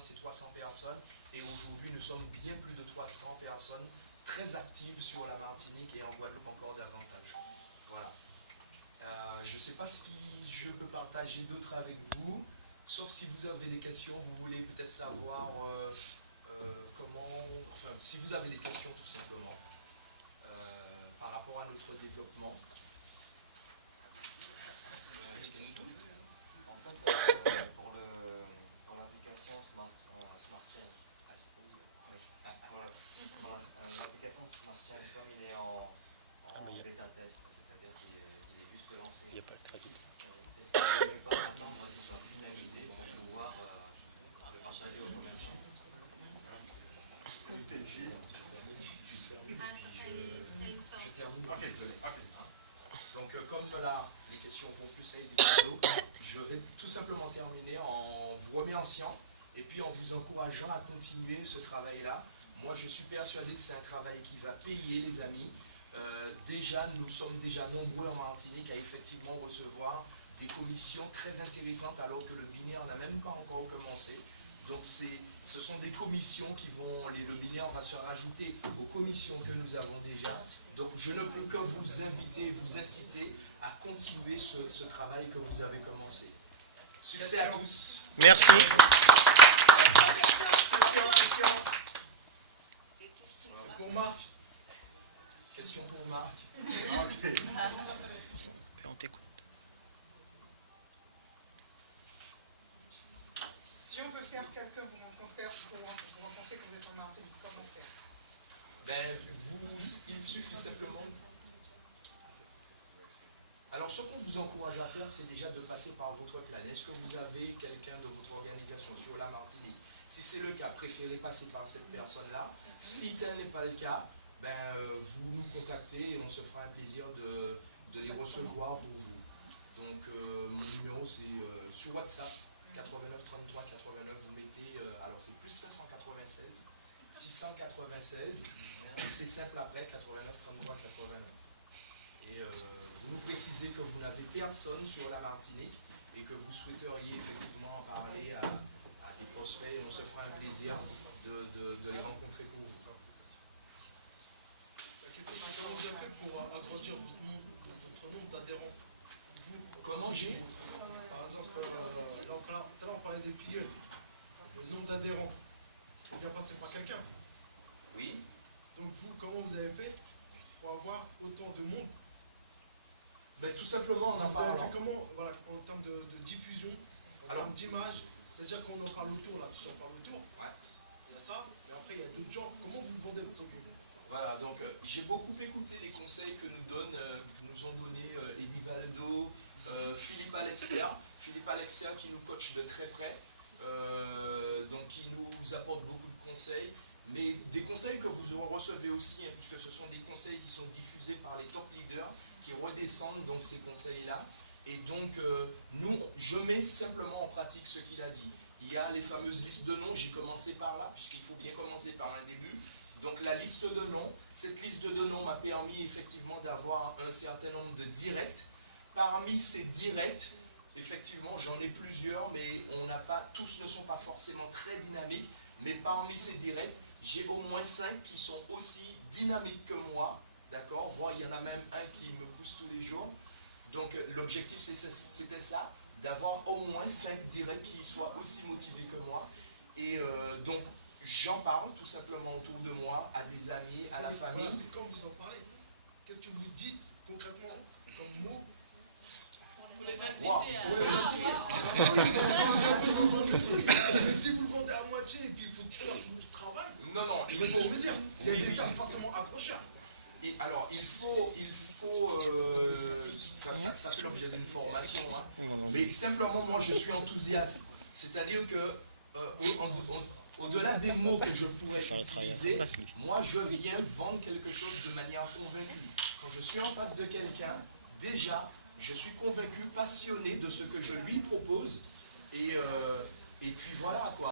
c'est 300 personnes. Et aujourd'hui, nous sommes bien plus de 300 personnes très actives sur la Martinique et en Guadeloupe encore davantage. Voilà. Je ne sais pas ce que je peux partager d'autre avec vous, sauf si vous avez des questions, vous voulez peut-être savoir comment... Enfin, si vous avez des questions tout simplement, par rapport à notre développement. Pour l'application Smart Chain, l'application Smart Chain, comme il est en bêta test, c'est-à-dire qu'il est juste lancé. Il n'y a pas le traducteur. Est-ce que vous ne pouvez pas attendre qu'il soit finalisé pour pouvoir le partager aux commerçants? Je termine, je te laisse. Donc, comme là, les questions vont plus à Edificio, je vais tout simplement terminer en vous remerciant et puis en vous encourageant à continuer ce travail-là. Moi, je suis persuadé que c'est un travail qui va payer, les amis. Nous sommes déjà nombreux en Martinique à effectivement recevoir des commissions très intéressantes alors que le binaire n'a même pas encore commencé. Donc, ce sont des commissions qui vont, le binaire va se rajouter aux commissions que nous avons déjà. Donc, je ne peux que vous inviter, vous inciter à continuer ce travail que vous avez commencé. Succès à tous. Merci. Pour Marc. Question pour Marc. Okay. On t'écoute. Si on veut faire quelqu'un vous rencontrer quand vous êtes en Martinique, comment faire? Il suffit simplement. Alors, ce qu'on vous encourage à faire, c'est déjà de passer par votre clan. Est-ce que vous avez quelqu'un de votre organisation sur la Martinique? Si c'est le cas, préférez passer par cette personne-là. Si tel n'est pas le cas, vous nous contactez et on se fera un plaisir de les recevoir pour vous. Donc, mon numéro, c'est sur WhatsApp, 89 33 89. Vous mettez, alors c'est plus 596, 696, c'est simple après, 89 33 89. Et vous nous précisez que vous n'avez personne sur la Martinique et que vous souhaiteriez effectivement parler à des prospects et on se fera un plaisir de les rencontrer pour vous. Comment vous avez fait pour agrandir votre nombre d'adhérents? Comment j'ai? Par exemple, là on parlait des filleuls, le nombre d'adhérents, c'est bien passé par quelqu'un. Oui. Donc vous, comment vous avez fait pour avoir autant de monde? Tout simplement en en Vous avez parlant. fait comment, voilà, en termes de diffusion, en termes d'image, c'est-à-dire qu'on aura l'autour, là, si j'en parle autour, il y a ça, mais après il y a d'autres gens, comment vous vendez votre produit? Voilà, donc j'ai beaucoup écouté les conseils que nous ont donnés Edivaldo, Philippe Alexia qui nous coach de très près, donc qui nous apporte beaucoup de conseils, mais des conseils que vous recevez aussi, puisque ce sont des conseils qui sont diffusés par les top leaders qui redescendent donc ces conseils-là. Et donc, je mets simplement en pratique ce qu'il a dit. Il y a les fameuses listes de noms, j'ai commencé par là, puisqu'il faut bien commencer par un début. Donc la liste de noms, cette liste de noms m'a permis effectivement d'avoir un certain nombre de directs. Parmi ces directs, effectivement, j'en ai plusieurs, mais tous ne sont pas forcément très dynamiques. Mais parmi ces directs, j'ai au moins 5 qui sont aussi dynamiques que moi, d'accord? Voire il y en a même un qui me pousse tous les jours. Donc l'objectif c'était ça, d'avoir au moins 5 directs qui soient aussi motivés que moi. Et donc j'en parle tout simplement autour de moi, à des amis, à la famille. Voilà, c'est quand vous en parlez, qu'est-ce que vous dites concrètement comme mot? Wow. Mais si vous le vendez à moitié et puis il faut faire tout le travail, Non, je veux dire, il y a des termes forcément accrocheurs. Et alors, il faut ça fait l'objet d'une formation, hein. Mais simplement, moi, je suis enthousiaste. C'est-à-dire que, au-delà des mots que je pourrais utiliser, moi, je viens vendre quelque chose de manière convaincue. Quand je suis en face de quelqu'un, déjà, je suis convaincu, passionné de ce que je lui propose. Et puis voilà, quoi.